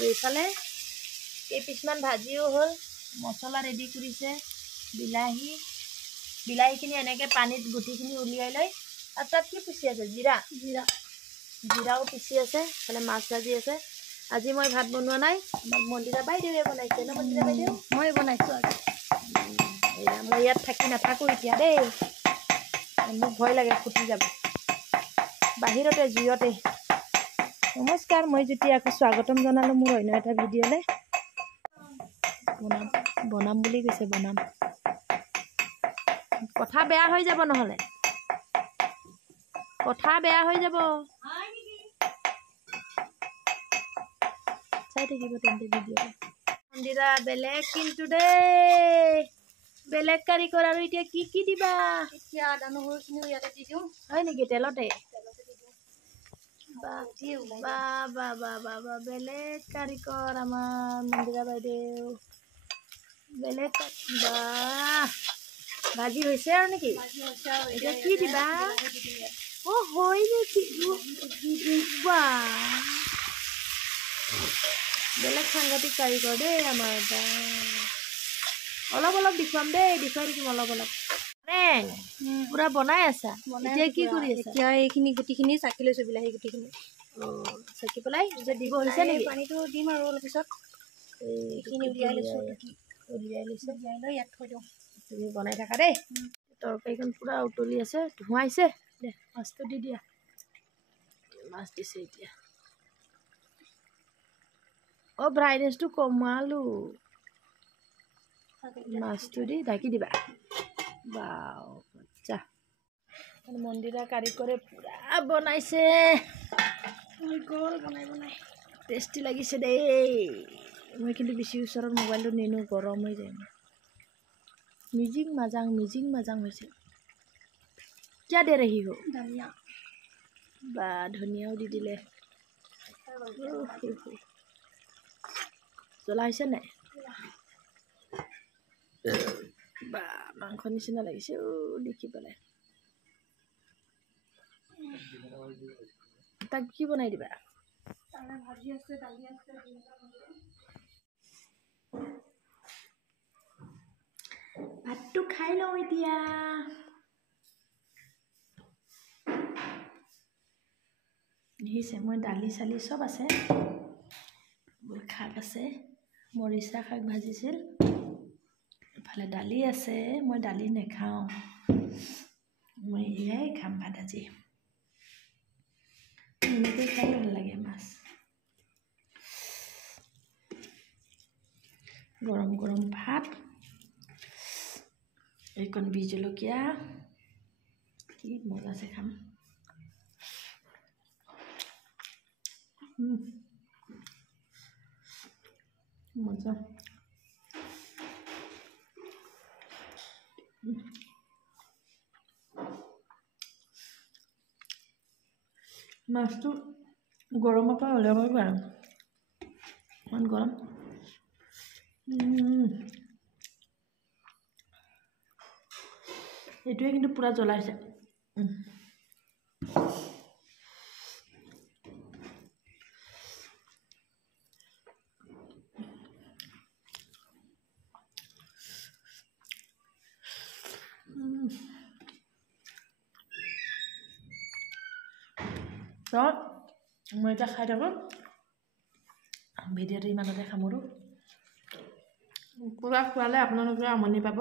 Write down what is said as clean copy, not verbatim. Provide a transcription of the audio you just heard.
আৰু ইফালে কেইপিছমান ভাজিও হ'ল মছলা ৰেডি কৰিছে বিলাহীখিনি এনেকৈ পানীত গুটিখিনি উলিয়াই লৈ আৰু তাত কি পিচি আছে জিৰাও পিচি আছে ইফালে মাছ ভাজি আছে আজি মই ভাত বনোৱা নাই আমাক মন্দিৰা বাইদেৱে বনাইছে ন মন্দিৰা বাইদেউ মই বনাইছোঁ আজি মই ইয়াত থাকি নাথাকোঁ এতিয়া দেই মোক ভয় লাগে ফুটি যাব বাহিৰতে জুইতে নমস্কাৰ মই যেতিয়া আকৌ স্বাগতম জনালোঁ মোৰ অন্য এটা ভিডিঅ'লৈ বনাম বুলি কৈছে বনাম কথা বেয়া হৈ যাব নহ'লে কথা বেয়া হৈ যাব চাই থাকিব তেন্তে ভিডিঅ'টো মন্দিৰা বেলেগ কিন্তু দেই বেলেগ কাৰিকৰ আৰু এতিয়া কি দিবা এতিয়া আদা নহৰুখিনিও ইয়াতে দি দিওঁ হয় নেকি তেলতে বা বেলেগ কাৰিকৰ আমাৰ মন্দিৰা বাইদেউ বেলেগ বা ভাজি হৈছে আৰু নেকি এতিয়া কি দিবা হয় নেকি বা বেলেগ সাংঘাতিক কাৰিকৰ দেই আমাৰ অলপ দেখুৱাম দেই দেখুৱাই থাকিম অলপ পুৰা বনাই আছা এতিয়া কি কৰি আছা এতিয়া এইখিনি গুটিখিনি চাকি লৈছোঁ বিলাহী গুটিখিনি চাকি পেলাই যে দিব হৈছে নেকি পানীটো দিম আৰু অলপ পিছত এইখিনি উলিয়াই লৈছোঁ উলিয়াই লৈ ইয়াত থৈ দিওঁ তুমি বনাই থাকা দেই তৰকাৰীখন পুৰা উতলি আছে ধোঁৱাইছে দে মাছটো দি দিয়া মাছ দিছে এতিয়া ব্ৰাইটনেছটো কমালো মাছটো দি ঢাকি দিবা বাও আচ্ছা মন্দিৰা কাৰিকৰে পুৰা বনাইছে গ'ল বনাই টেষ্টি লাগিছে দেই মই কিন্তু বেছি ওচৰত মোবাইলটো নিনো গৰম হৈ যায় মিজিং মাজাং হৈছে কিয় দে ৰহি হো ধনিয়া বা ধনিয়াও দি দিলে জ্বলা হৈছে নাই বা মাংস নিচিনা লাগিছে দেখি পেলাই তাক কি বনাই দিবা ভাজি আছে দালি আছে ভাতটো খাই লওঁ এতিয়া দেখিছে মই দালি চালি চব আছে শাক আছে মৰিচা শাক ভাজিছিল এফালে দালি আছে মই দালি নাখাওঁ মই এয়াই খাম ভাত আজি এনেকৈ খাই ভাল লাগে মাছ গৰম গৰম ভাত এইকণ বি জলকীয়া কি মজা আছে খাম মজা মাছটো গৰমৰ পৰা ওলাবই পাৰোঁ ইমান গৰম এইটোৱে কিন্তু পুৰা জ্বলাইছে মই এতিয়া খাই থাকোঁ ভিডিঅ'টো ইমানতে সামৰোঁ পুৰা খোৱালে আপোনালোকে আমনি পাব